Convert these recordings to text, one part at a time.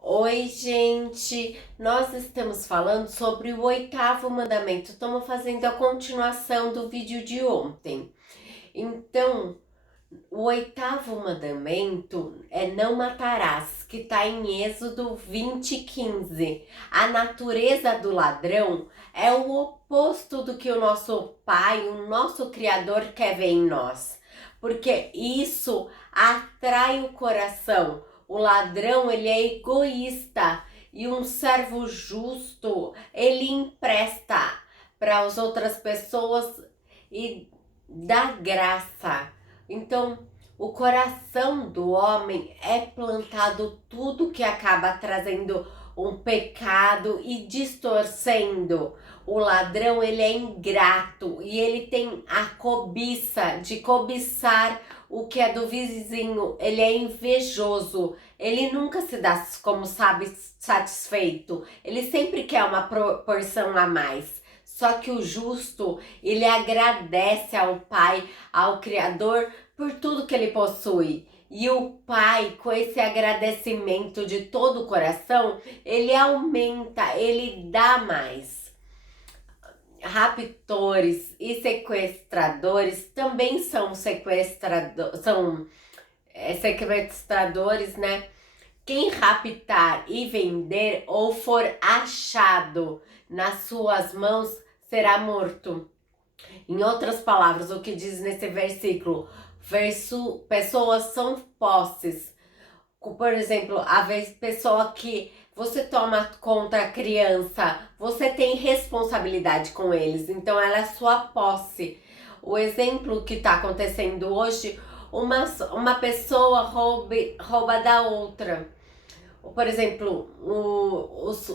Oi, gente! Nós estamos falando sobre o oitavo mandamento. Estamos fazendo a continuação do vídeo de ontem. Então, o oitavo mandamento é não matarás, que está em Êxodo 20:15. A natureza do ladrão é o oposto do que o nosso Pai, o nosso Criador, quer ver em nós. Porque isso atrai o coração. O ladrão, ele é egoísta e um servo justo, ele empresta para as outras pessoas e dá graça. Então, o coração do homem é plantado tudo que acaba trazendo um pecado e distorcendo. O ladrão, ele é ingrato e ele tem a cobiça de cobiçar o que é do vizinho. Ele é invejoso. Ele nunca se dá como sabe satisfeito. Ele sempre quer uma porção a mais. Só que o justo, ele agradece ao Pai, ao Criador, por tudo que ele possui. E o Pai, com esse agradecimento de todo o coração, ele aumenta, ele dá mais. Raptores e sequestradores também são sequestradores, né? Quem raptar e vender ou for achado nas suas mãos será morto. Em outras palavras, o que diz nesse versículo? Pessoas são posses. Por exemplo, a pessoa que você toma contra a criança, você tem responsabilidade com eles, então ela é sua posse. O exemplo que está acontecendo hoje, uma pessoa rouba da outra. Por exemplo,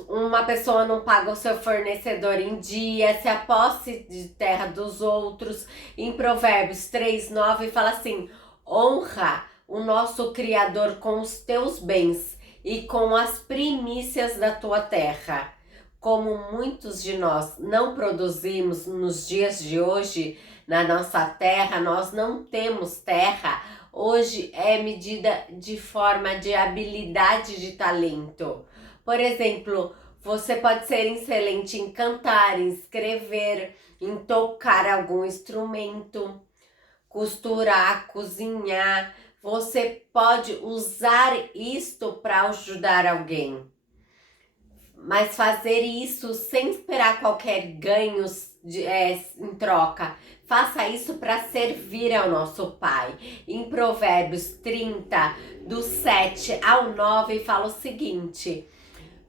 uma pessoa não paga o seu fornecedor em dia, se a posse de terra dos outros. Em Provérbios 3:9 fala assim: honra o nosso Criador com os teus bens e com as primícias da tua terra. Como muitos de nós não produzimos nos dias de hoje na nossa terra, nós não temos terra. Hoje é medida de forma de habilidade de talento. Por exemplo, você pode ser excelente em cantar, em escrever, em tocar algum instrumento, costurar, cozinhar. Você pode usar isto para ajudar alguém. Mas fazer isso sem esperar qualquer ganho em troca. Faça isso para servir ao nosso Pai. Em Provérbios 30, do 7 ao 9, fala o seguinte: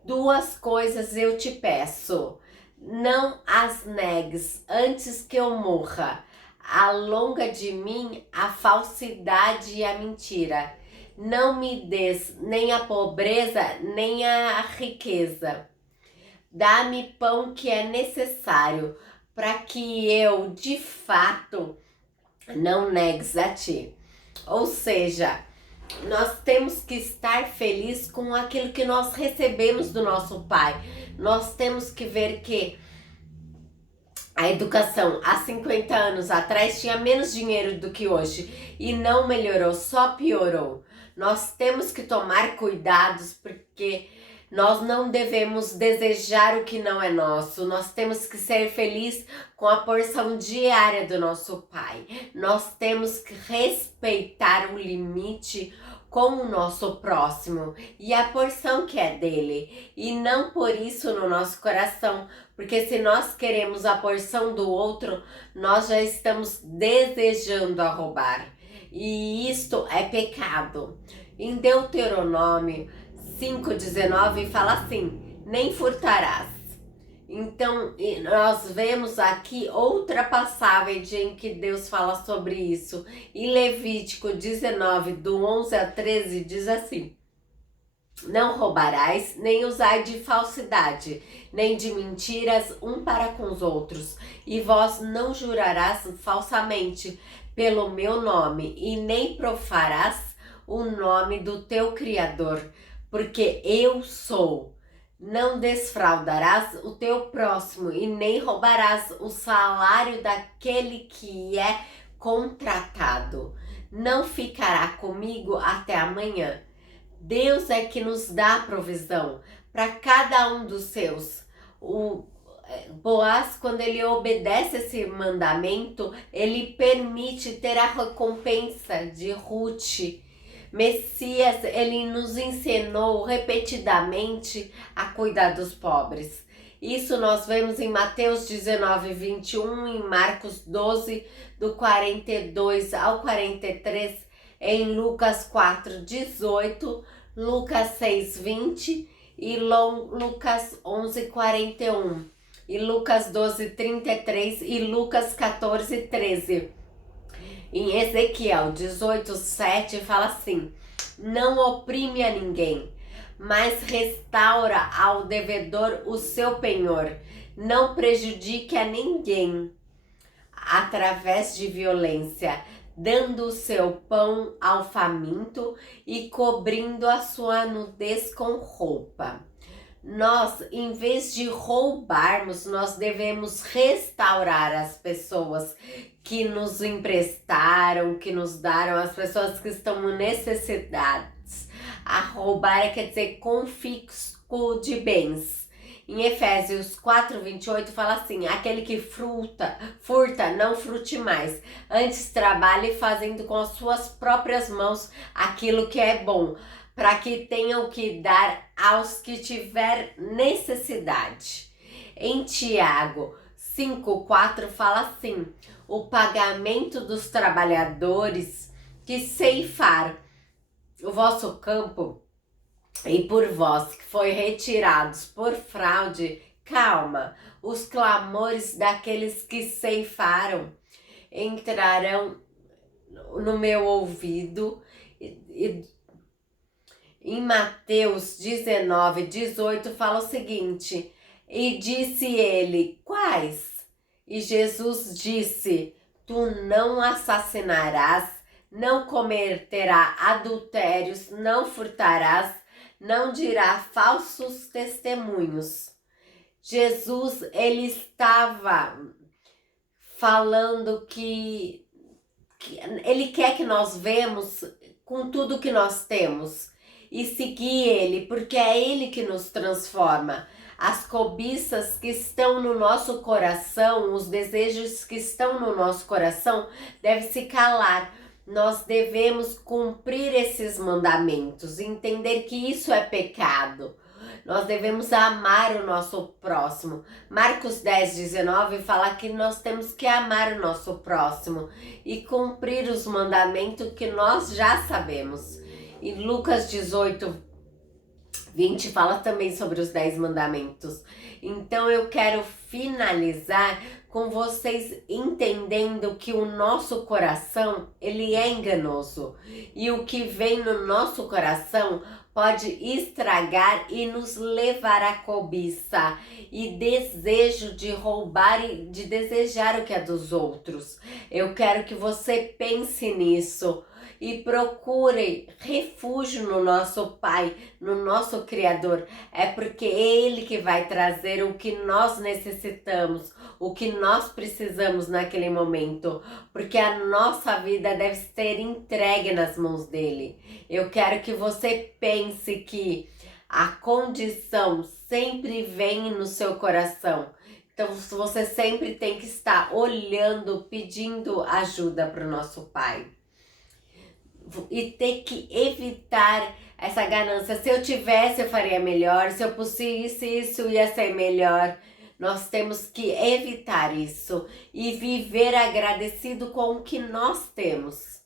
duas coisas eu te peço, não as negues antes que eu morra. Alonga de mim a falsidade e a mentira. Não me des nem a pobreza, nem a riqueza. Dá-me pão que é necessário, para que eu, de fato, não negues a ti. Ou seja, nós temos que estar felizes com aquilo que nós recebemos do nosso Pai. Nós temos que ver que a educação há 50 anos atrás tinha menos dinheiro do que hoje e não melhorou, só piorou. Nós temos que tomar cuidados porque nós não devemos desejar o que não é nosso. Nós temos que ser felizes com a porção diária do nosso Pai. Nós temos que respeitar o limite com o nosso próximo e a porção que é dele, e não por isso no nosso coração, porque se nós queremos a porção do outro, nós já estamos desejando a roubar, e isto é pecado. Em Deuteronômio 5:19 fala assim: nem furtarás. Então, nós vemos aqui outra passagem em que Deus fala sobre isso. Em Levítico 19, do 11 a 13, diz assim: não roubarás, nem usai de falsidade, nem de mentiras um para com os outros. E vós não jurarás falsamente pelo meu nome, e nem profarás o nome do teu Criador, porque eu sou. Não desfraudarás o teu próximo e nem roubarás o salário daquele que é contratado. Não ficará comigo até amanhã. Deus é que nos dá provisão para cada um dos seus. O Boaz, quando ele obedece esse mandamento, ele permite ter a recompensa de Ruth. Messias, ele nos ensinou repetidamente a cuidar dos pobres. Isso nós vemos em Mateus 19, 21, em Marcos 12, do 42 ao 43, em Lucas 4, 18, Lucas 6, 20 e Lucas 11, 41, e Lucas 12, 33 e Lucas 14, 13. Em Ezequiel 18, 7 fala assim: não oprime a ninguém, mas restaura ao devedor o seu penhor. Não prejudique a ninguém através de violência, dando o seu pão ao faminto e cobrindo a sua nudez com roupa. Nós, em vez de roubarmos, nós devemos restaurar as pessoas que nos emprestaram, que nos deram, as pessoas que estão em necessidades. A roubar quer dizer confisco de bens. Em Efésios 4, 28 fala assim: aquele que furta, não frute mais. Antes trabalhe fazendo com as suas próprias mãos aquilo que é bom, para que tenham que dar aos que tiver necessidade. Em Tiago 5,4 fala assim: o pagamento dos trabalhadores que ceifaram o vosso campo e por vós que foi retirados por fraude, calma, os clamores daqueles que ceifaram entrarão no meu ouvido. Em Mateus 19, 18 fala o seguinte: e disse ele, quais? E Jesus disse, tu não assassinarás, não cometerás adultérios, não furtarás, não dirá falsos testemunhos. Jesus, ele estava falando que ele quer que nós vemos com tudo que nós temos e seguir ele, porque é ele que nos transforma. As cobiças que estão no nosso coração, os desejos que estão no nosso coração devem se calar. Nós devemos cumprir esses mandamentos, entender que isso é pecado. Nós devemos amar o nosso próximo. Marcos 10, 19 fala que nós temos que amar o nosso próximo e cumprir os mandamentos que nós já sabemos. E Lucas 18, 20 fala também sobre os 10 mandamentos. Então eu quero finalizar com vocês entendendo que o nosso coração, ele é enganoso. E o que vem no nosso coração pode estragar e nos levar à cobiça e desejo de roubar e de desejar o que é dos outros. Eu quero que você pense nisso e procure refúgio no nosso Pai, no nosso Criador. É porque é Ele que vai trazer o que nós necessitamos, o que nós precisamos naquele momento, porque a nossa vida deve ser entregue nas mãos dele. Eu quero que você pense que a condição sempre vem no seu coração. Então você sempre tem que estar olhando, pedindo ajuda para o nosso Pai. E ter que evitar essa ganância. Se eu tivesse, eu faria melhor. Se eu possuísse isso, ia ser melhor. Nós temos que evitar isso e viver agradecido com o que nós temos.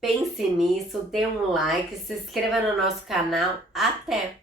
Pense nisso, dê um like, se inscreva no nosso canal. Até!